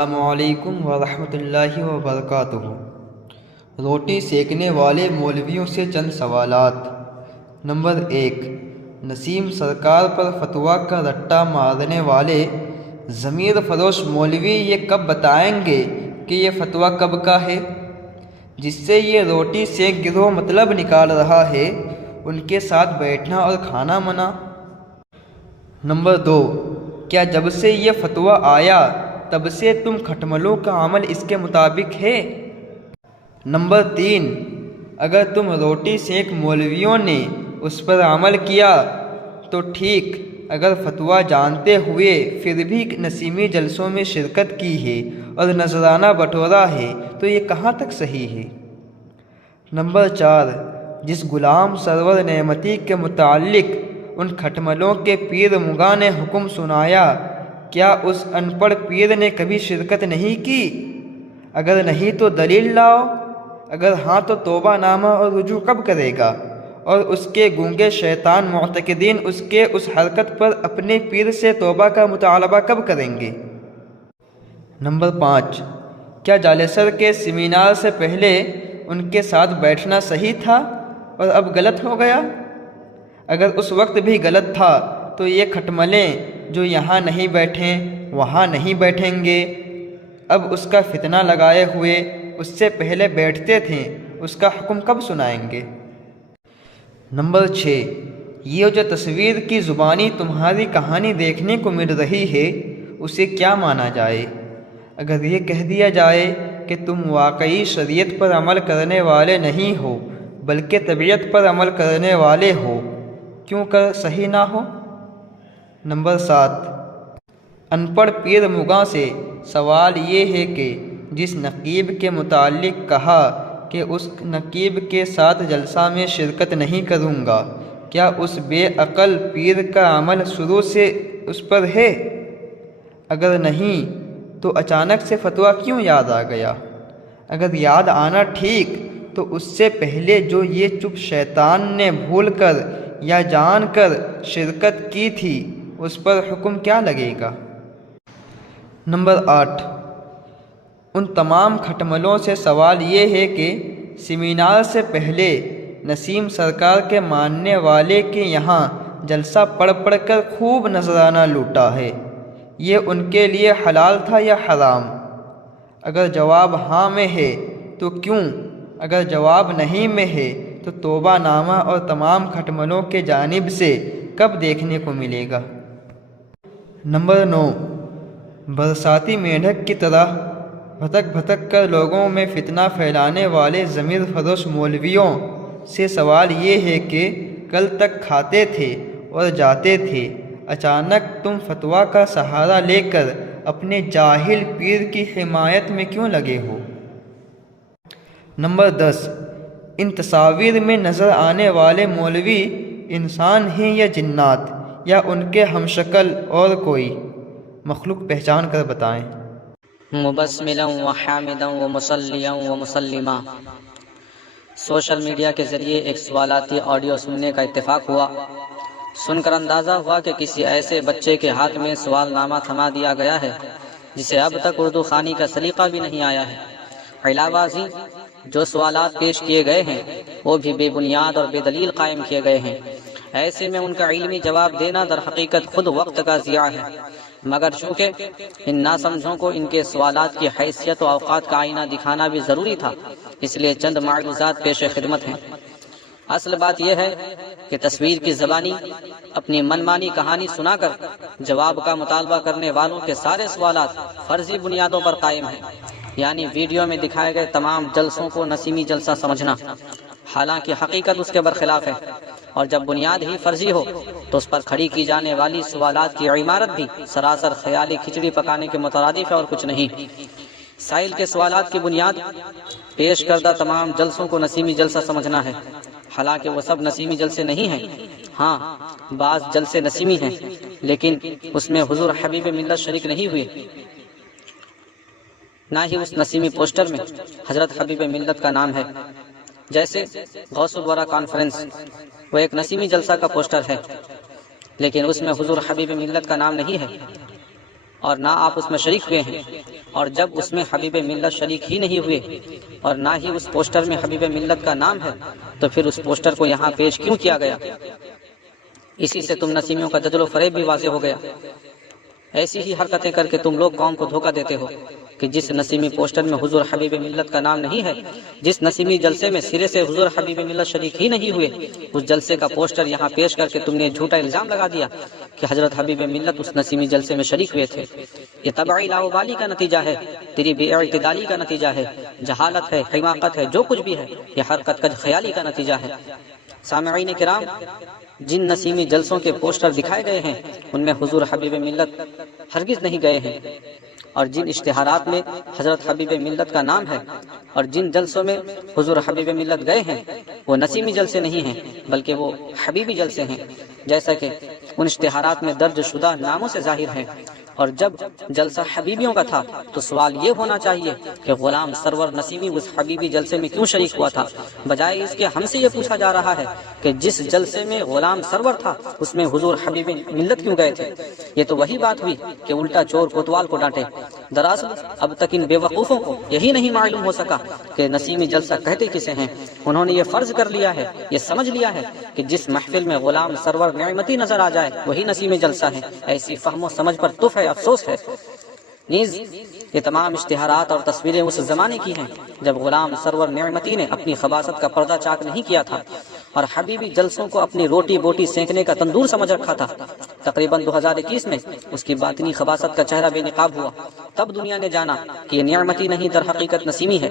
السلام علیکم ورحمۃ اللہ وبرکاتہ۔ روٹی سیکنے والے مولویوں سے چند سوالات۔ نمبر 1، نسیم سرکار پر فتویٰ کا رٹا مارنے والے ضمیر فروش مولوی یہ کب بتائیں گے کہ یہ فتویٰ کب کا ہے؟ جس سے یہ روٹی سیک گروہ مطلب نکال رہا ہے، ان کے ساتھ بیٹھنا اور کھانا منع۔ نمبر 2، کیا جب سے یہ فتویٰ آیا تب سے تم کھٹملوں کا عمل اس کے مطابق ہے؟ نمبر 3، اگر تم روٹی سیک مولویوں نے اس پر عمل کیا تو ٹھیک، اگر فتویٰ جانتے ہوئے پھر بھی نسیمی جلسوں میں شرکت کی ہے اور نذرانہ بٹورا ہے تو یہ کہاں تک صحیح ہے؟ نمبر 4، جس غلام سرور نعمتی کے متعلق ان کھٹملوں کے پیر مغاں نے حکم سنایا، کیا اس ان پڑھ پیر نے کبھی شرکت نہیں کی؟ اگر نہیں تو دلیل لاؤ، اگر ہاں تو توبہ نامہ اور رجوع کب کرے گا؟ اور اس کے گونگے شیطان معتقدین اس کے اس حرکت پر اپنے پیر سے توبہ کا مطالبہ کب کریں گے؟ نمبر 5، کیا جالسر کے سیمینار سے پہلے ان کے ساتھ بیٹھنا صحیح تھا اور اب غلط ہو گیا؟ اگر اس وقت بھی غلط تھا تو یہ کھٹملیں جو یہاں نہیں بیٹھیں وہاں نہیں بیٹھیں گے، اب اس کا فتنہ لگائے ہوئے اس سے پہلے بیٹھتے تھے، اس کا حکم کب سنائیں گے؟ نمبر 6، یہ جو تصویر کی زبانی تمہاری کہانی دیکھنے کو مل رہی ہے اسے کیا مانا جائے؟ اگر یہ کہہ دیا جائے کہ تم واقعی شریعت پر عمل کرنے والے نہیں ہو بلکہ طبیعت پر عمل کرنے والے ہو، کیوں کر صحیح نہ ہو؟ نمبر 7، ان پڑھ پیر مغاں سے سوال یہ ہے کہ جس نقیب کے متعلق کہا کہ اس نقیب کے ساتھ جلسہ میں شرکت نہیں کروں گا، کیا اس بے عقل پیر کا عمل شروع سے اس پر ہے؟ اگر نہیں تو اچانک سے فتویٰ کیوں یاد آ گیا؟ اگر یاد آنا ٹھیک تو اس سے پہلے جو یہ چپ شیطان نے بھول کر یا جان کر شرکت کی تھی اس پر حکم کیا لگے گا؟ نمبر 8، ان تمام کھٹملوں سے سوال یہ ہے کہ سیمینار سے پہلے نسیم سرکار کے ماننے والے کے یہاں جلسہ پڑھ پڑھ کر خوب نذرانہ لوٹا ہے، یہ ان کے لیے حلال تھا یا حرام؟ اگر جواب ہاں میں ہے تو کیوں؟ اگر جواب نہیں میں ہے تو توبہ نامہ اور تمام کھٹملوں کے جانب سے کب دیکھنے کو ملے گا؟ نمبر 9، برساتی مینڈک کی طرح بھٹک بھٹک کر لوگوں میں فتنہ پھیلانے والے ضمیر فروش مولویوں سے سوال یہ ہے کہ کل تک کھاتے تھے اور جاتے تھے، اچانک تم فتویٰ کا سہارا لے کر اپنے جاہل پیر کی حمایت میں کیوں لگے ہو؟ نمبر 10، ان تصاویر میں نظر آنے والے مولوی انسان ہیں یا جنات یا ان کے ہمشکل اور کوئی مخلوق پہچان کر بتائیں۔ مبسملا وحامدا ومصلیا ومسلما۔ سوشل میڈیا کے ذریعے ایک سوالاتی آڈیو سننے کا اتفاق ہوا۔ سن کر اندازہ ہوا کہ کسی ایسے بچے کے ہاتھ میں سوال نامہ تھما دیا گیا ہے جسے اب تک اردو خوانی کا سلیقہ بھی نہیں آیا ہے۔ علاوہ ازیں جو سوالات پیش کیے گئے ہیں وہ بھی بے بنیاد اور بے دلیل قائم کیے گئے ہیں۔ ایسے میں ان کا علمی جواب دینا در حقیقت خود وقت کا ضیاع ہے، مگر چونکہ ان ناسمجھوں کو ان کے سوالات کی حیثیت و اوقات کا آئینہ دکھانا بھی ضروری تھا، اس لیے چند معروضات پیش خدمت ہیں۔ اصل بات یہ ہے کہ تصویر کی زبانی اپنی منمانی کہانی سنا کر جواب کا مطالبہ کرنے والوں کے سارے سوالات فرضی بنیادوں پر قائم ہیں، یعنی ویڈیو میں دکھائے گئے تمام جلسوں کو نسیمی جلسہ سمجھنا، حالانکہ حقیقت اس کے برخلاف ہے، اور جب بنیاد ہی فرضی ہو تو اس پر کھڑی کی جانے والی سوالات کی عمارت بھی سراسر خیالی کھچڑی پکانے کے مترادف ہے اور کچھ نہیں۔ سائل کے سوالات کی بنیاد پیش کردہ تمام جلسوں کو نسیمی جلسہ سمجھنا ہے، حالانکہ وہ سب نسیمی جلسے نہیں ہیں۔ ہاں، بعض جلسے نسیمی ہیں لیکن اس میں حضور حبیب ملت شریک نہیں ہوئے، نہ ہی اس نسیمی پوسٹر میں حضرت حبیب ملت کا نام ہے۔ جیسے غوث الورا کانفرنس، وہ ایک نسیمی جلسہ کا پوسٹر ہے لیکن اس میں حضور حبیب ملت کا نام نہیں ہے، اور نہ آپ اس میں شریک ہوئے ہیں، اور جب اس میں حبیب ملت شریک ہی نہیں ہوئے اور نہ ہی اس پوسٹر میں حبیب ملت کا نام ہے، تو پھر اس پوسٹر کو یہاں پیش کیوں کیا گیا؟ اسی سے تم نسیمیوں کا دجل و فریب بھی واضح ہو گیا۔ ایسی ہی حرکتیں کر کے تم لوگ قوم کو دھوکہ دیتے ہو کہ جس نسیمی پوسٹر میں حضور حبیب ملت کا نام نہیں ہے، جس نسیمی جلسے میں سرے سے حضور حبیب ملت شریک ہی نہیں ہوئے، اس جلسے کا پوسٹر یہاں پیش کر کے تم نے جھوٹا الزام لگا دیا کہ حضرت حبیب ملت اس نسیمی جلسے میں شریک ہوئے تھے۔ یہ تبعی لاؤبالی کا نتیجہ ہے، تیری بے اعتدالی کا نتیجہ ہے، جہالت ہے، حماقت ہے، جو کچھ بھی ہے، یہ حرکت کج خیالی کا نتیجہ ہے۔ سامعین کرام، جن نسیمی جلسوں کے پوسٹر دکھائے گئے ہیں ان میں حضور حبیب ملت ہرگز نہیں گئے ہیں، اور جن اشتہارات میں حضرت حبیب ملت کا نام ہے اور جن جلسوں میں حضور حبیب ملت گئے ہیں وہ نسیمی جلسے نہیں ہیں بلکہ وہ حبیبی جلسے ہیں، جیسا کہ ان اشتہارات میں درج شدہ ناموں سے ظاہر ہے۔ اور جب جلسہ حبیبیوں کا تھا تو سوال یہ ہونا چاہیے کہ غلام سرور نسیمی اس حبیبی جلسے میں کیوں شریک ہوا تھا، بجائے اس کے ہم سے یہ پوچھا جا رہا ہے کہ جس جلسے میں غلام سرور تھا اس میں حضور حبیب ملت کیوں گئے تھے۔ یہ تو وہی بات ہوئی کہ الٹا چور کوتوال کو ڈانٹے۔ دراصل اب تک ان بے وقوفوں کو یہی نہیں معلوم ہو سکا کہ نسیمی جلسہ کہتے کسے ہیں۔ انہوں نے یہ فرض کر لیا ہے، یہ سمجھ لیا ہے کہ جس محفل میں غلام سرور نعمتی نظر آ جائے وہی نسیمی جلسہ ہے۔ ایسی فہم و سمجھ پر تف ہے، افسوس ہے۔ نیز یہ تمام اشتہارات اور تصویریں اس زمانے کی ہیں جب غلام سرور نعمتی نے اپنی خباثت کا پردہ چاک نہیں کیا تھا اور حبیبی جلسوں کو اپنی روٹی بوٹی سینکنے کا تندور سمجھ رکھا تھا۔ تقریباً 2021 میں اس کی باطنی خباثت کا چہرہ بے نقاب ہوا، تب دنیا نے جانا کہ یہ نعمتی نہیں در حقیقت نسیمی ہے،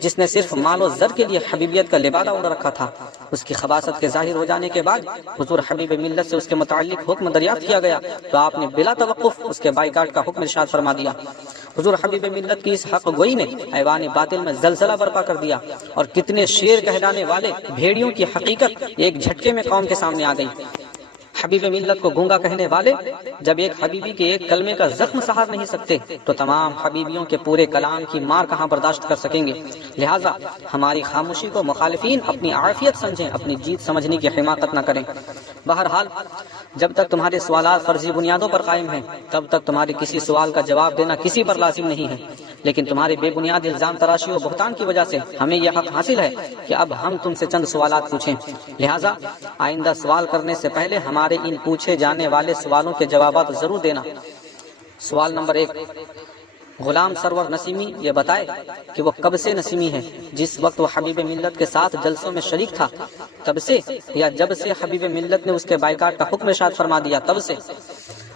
جس نے صرف مال و زر کے لیے حبیبیت کا لبادہ اوڑھ رکھا تھا۔ اس کی خباثت کے ظاہر ہو جانے کے بعد حضور حبیب ملت سے اس کے متعلق حکم دریافت کیا گیا تو آپ نے بلا توقف اس کے بائیکاٹ کا حکم ارشاد فرما دیا۔ حضور حبیب ملت کی اس حق گوئی نے ایوان باطل میں زلزلہ برپا کر دیا اور کتنے شیر کہلانے والے بھیڑیوں کی حقیقت ایک جھٹکے میں قوم کے سامنے آ گئی۔ حبیب ملت کو گونگا کہنے والے جب ایک حبیبی کے ایک کلمے کا زخم سہار نہیں سکتے تو تمام حبیبیوں کے پورے کلام کی مار کہاں برداشت کر سکیں گے۔ لہٰذا ہماری خاموشی کو مخالفین اپنی عافیت سمجھیں، اپنی جیت سمجھنے کی حماقت نہ کریں۔ بہرحال جب تک تمہارے سوالات فرضی بنیادوں پر قائم ہیں تب تک تمہارے کسی سوال کا جواب دینا کسی پر لازم نہیں ہے، لیکن تمہارے بے بنیاد الزام تراشی و بہتان کی وجہ سے ہمیں یہ حق حاصل ہے کہ اب ہم تم سے چند سوالات پوچھیں۔ لہٰذا آئندہ سوال کرنے سے پہلے ہمارے ان پوچھے جانے والے سوالوں کے جوابات ضرور دینا۔ سوال نمبر 1، غلام سرور نسیمی یہ بتائے کہ وہ کب سے نسیمی ہے؟ جس وقت وہ حبیب ملت کے ساتھ جلسوں میں شریک تھا تب سے، یا جب سے حبیب ملت نے اس کے بائیکاٹ کا حکم ارشاد فرما دیا تب سے؟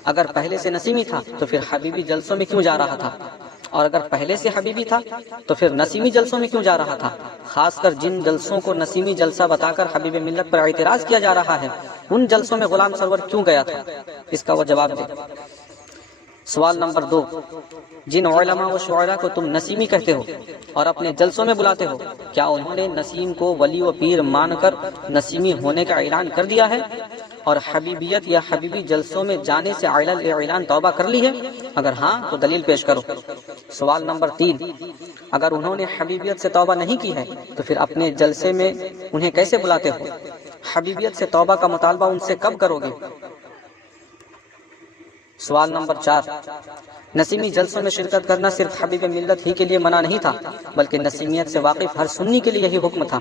اگر پہلے سے نسیمی تھا تو پھر حبیبی جلسوں میں کیوں جا رہا تھا؟ اور اگر پہلے سے حبیبی تھا تو پھر نسیمی جلسوں میں کیوں جا رہا تھا؟ خاص کر جن جلسوں کو نسیمی جلسہ بتا کر حبیب ملت پر اعتراض کیا جا رہا ہے ان جلسوں میں غلام سرور کیوں گیا تھا؟ اس کا وہ جواب دے۔ سوال نمبر 2، جن علماء و شعراء کو تم نسیمی کہتے ہو اور اپنے جلسوں میں بلاتے ہو، کیا انہوں نے نسیم کو ولی و پیر مان کر نسیمی ہونے کا اعلان کر دیا ہے اور حبیبیت یا حبیبی جلسوں میں جانے سے اعلان توبہ کر لی ہے؟ اگر ہاں تو دلیل پیش کرو۔ سوال نمبر 3، اگر انہوں نے حبیبیت سے توبہ نہیں کی ہے تو پھر اپنے جلسے میں انہیں کیسے بلاتے ہو؟ حبیبیت سے توبہ کا مطالبہ ان سے کب کرو گے؟ سوال نمبر 4، نسیمی جلسوں میں شرکت کرنا صرف حبیب ملت ہی کے لیے منع نہیں تھا بلکہ نسیمیت سے واقف ہر سنی کے لیے یہی حکم تھا۔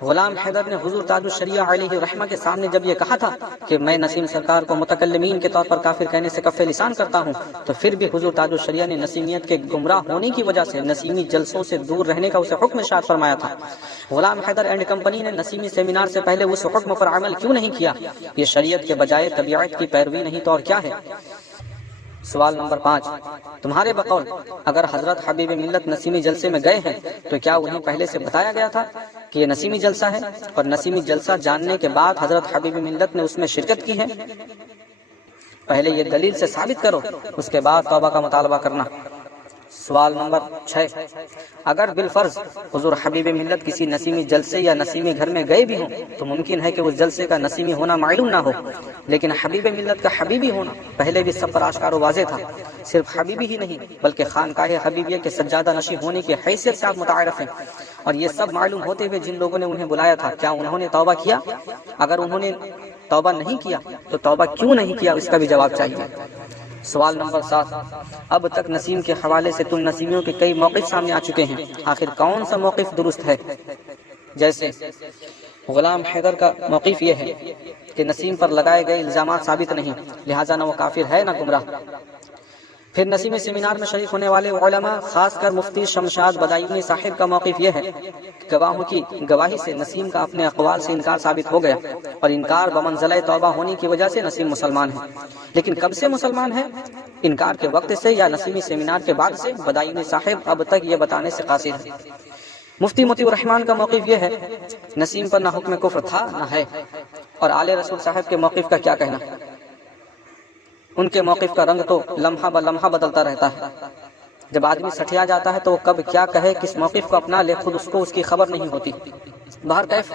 غلام حیدر نے حضور تاج الشریعہ علیہ الرحمہ کے سامنے جب یہ کہا تھا کہ میں نسیم سرکار کو متکلمین کے طور پر کافر کہنے سے کف لسان کرتا ہوں، تو پھر بھی حضور تاج الشریعہ نے نسیمیت کے گمراہ ہونے کی وجہ سے نسیمی جلسوں سے دور رہنے کا اسے حکم ارشاد فرمایا تھا۔ غلام حیدر اینڈ کمپنی نے نسیمی سیمینار سے پہلے اس حکم پر عمل کیوں نہیں کیا؟ یہ شریعت کے بجائے طبیعت کی پیروی نہیں تو اور کیا ہے؟ سوال نمبر 5، تمہارے بقول اگر حضرت حبیب ملت نسیمی جلسے میں گئے ہیں تو کیا انہیں پہلے سے بتایا گیا تھا کہ یہ نسیمی جلسہ ہے، اور نسیمی جلسہ جاننے کے بعد حضرت حبیب ملت نے اس میں شرکت کی ہے؟ پہلے یہ دلیل سے ثابت کرو، اس کے بعد توبہ کا مطالبہ کرنا۔ سوال نمبر 6، اگر بالفرض حضور حبیب ملت کسی نسیمی جلسے یا نسیمی گھر میں گئے بھی ہوں تو ممکن ہے کہ اس جلسے کا نسیمی ہونا معلوم نہ ہو، لیکن حبیب ملت کا حبیبی ہونا پہلے بھی سب پر آشکار و واضح تھا۔ صرف حبیبی ہی نہیں بلکہ خانقاہ حبیبیہ کے سجادہ نشین ہونے کی حیثیت سے آپ متعارف ہیں، اور یہ سب معلوم ہوتے ہوئے جن لوگوں نے انہیں بلایا تھا کیا انہوں نے توبہ کیا؟ اگر انہوں نے توبہ نہیں کیا تو توبہ کیوں نہیں کیا، اس کا بھی جواب چاہیے۔ سوال نمبر 7، اب تک نسیم کے حوالے سے تم نسیمیوں کے کئی موقف سامنے آ چکے ہیں، آخر کون سا موقف درست ہے؟ جیسے غلام حیدر کا موقف یہ ہے کہ نسیم پر لگائے گئے الزامات ثابت نہیں، لہٰذا نہ وہ کافر ہے نہ گمراہ۔ پھر نسیمی سیمینار میں شریک ہونے والے علماء، خاص کر مفتی شمشاد بدایونی صاحب کا موقف یہ ہے کہ گواہوں کی گواہی سے نسیم کا اپنے اقوال سے انکار ثابت ہو گیا، اور انکار بمنزلہ توبہ ہونے کی وجہ سے نسیم مسلمان ہے۔ لیکن کب سے مسلمان ہے؟ انکار کے وقت سے یا نسیمی سیمینار کے بعد سے؟ بدایونی صاحب اب تک یہ بتانے سے قاصر ہے۔ مفتی مطیع الرحمان کا موقف یہ ہے، نسیم پر نہ حکم کفر تھا نہ ہے۔ اور آل رسول صاحب کے موقف کا کیا کہنا؟ ان کے موقف کا رنگ تو لمحہ بلمحہ بدلتا رہتا ہے۔ جب آدمی سٹھیا جاتا ہے تو وہ کب کیا کہے، کس موقف کو اپنا لے، خود اس کو اس کی خبر نہیں ہوتی۔ بہرکیف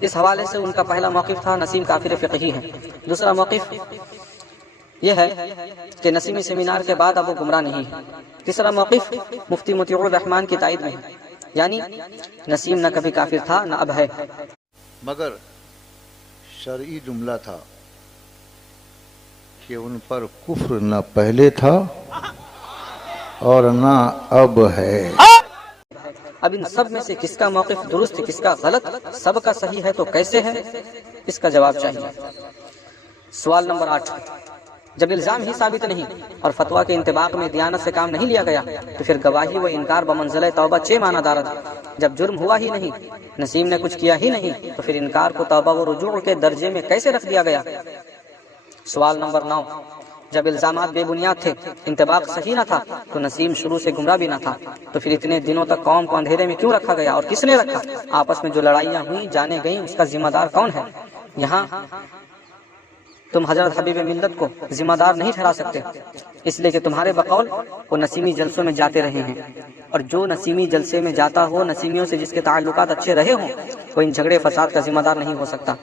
اس حوالے سے ان کا پہلا موقف تھا نسیم کافر فقہی ہے۔ دوسرا موقف یہ ہے کہ نسیمی سیمینار کے بعد اب وہ گمراہ نہیں ہے۔ تیسرا موقف مفتی مطیع الرحمان کی تائید میں ہے، یعنی نسیم نہ کبھی کافر تھا نہ اب ہے، مگر شرعی جملہ تھا کہ ان پر کفر نہ پہلے تھا اور نہ اب ہے۔ اب ان سب میں سے کس کا موقف درست، کس کا غلط، سب کا صحیح ہے تو کیسے ہے، اس کا جواب چاہیے۔ سوال نمبر 8، جب الزام ہی ثابت نہیں اور فتویٰ کے انطباق میں دیانت سے کام نہیں لیا گیا تو پھر گواہی و انکار بمنزلہ توبہ چہ معنی دارد۔ جب جرم ہوا ہی نہیں، نسیم نے کچھ کیا ہی نہیں، تو پھر انکار کو توبہ و رجوع کے درجے میں کیسے رکھ دیا گیا؟ سوال نمبر 9، جب الزامات بے بنیاد تھے، انطباق صحیح نہ تھا، تو نسیم شروع سے گمراہ بھی نہ تھا، تو پھر اتنے دنوں تک قوم کو اندھیرے میں کیوں رکھا گیا اور کس نے رکھا؟ آپس میں جو لڑائیاں ہوئیں جانے گئیں، اس کا ذمہ دار کون ہے؟ یہاں تم حضرت حبیب ملت کو ذمہ دار نہیں ٹھہرا سکتے، اس لیے کہ تمہارے بقول وہ نسیمی جلسوں میں جاتے رہے ہیں، اور جو نسیمی جلسے میں جاتا ہو، نسیمیوں سے جس کے تعلقات اچھے رہے ہوں، وہ ان جھگڑے فساد کا ذمہ دار نہیں ہو سکتا۔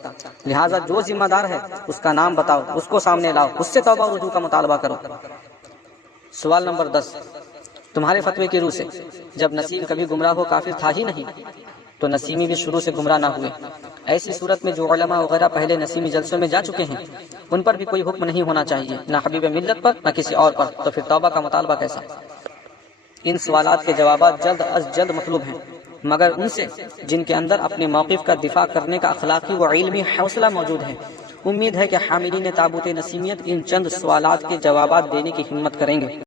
لہٰذا جو ذمہ دار ہے اس کا نام بتاؤ، اس کو سامنے لاؤ، اس سے توبہ و رجوع کا مطالبہ کرو۔ سوال نمبر 10، تمہارے فتوے کی روح سے جب نسیم کبھی گمراہ ہو کافر تھا ہی نہیں، تو نسیمی بھی شروع سے گمراہ نہ ہوئے۔ ایسی صورت میں جو علماء وغیرہ پہلے نسیمی جلسوں میں جا چکے ہیں، ان پر بھی کوئی حکم نہیں ہونا چاہیے، نہ حبیب ملت پر نہ کسی اور پر، تو پھر توبہ کا مطالبہ کیسا؟ ان سوالات کے جوابات جلد از جلد مطلوب ہیں، مگر ان سے جن کے اندر اپنے موقف کا دفاع کرنے کا اخلاقی و علمی حوصلہ موجود ہے۔ امید ہے کہ حاملین تابوت نسیمیت ان چند سوالات کے جوابات دینے کی ہمت کریں گے۔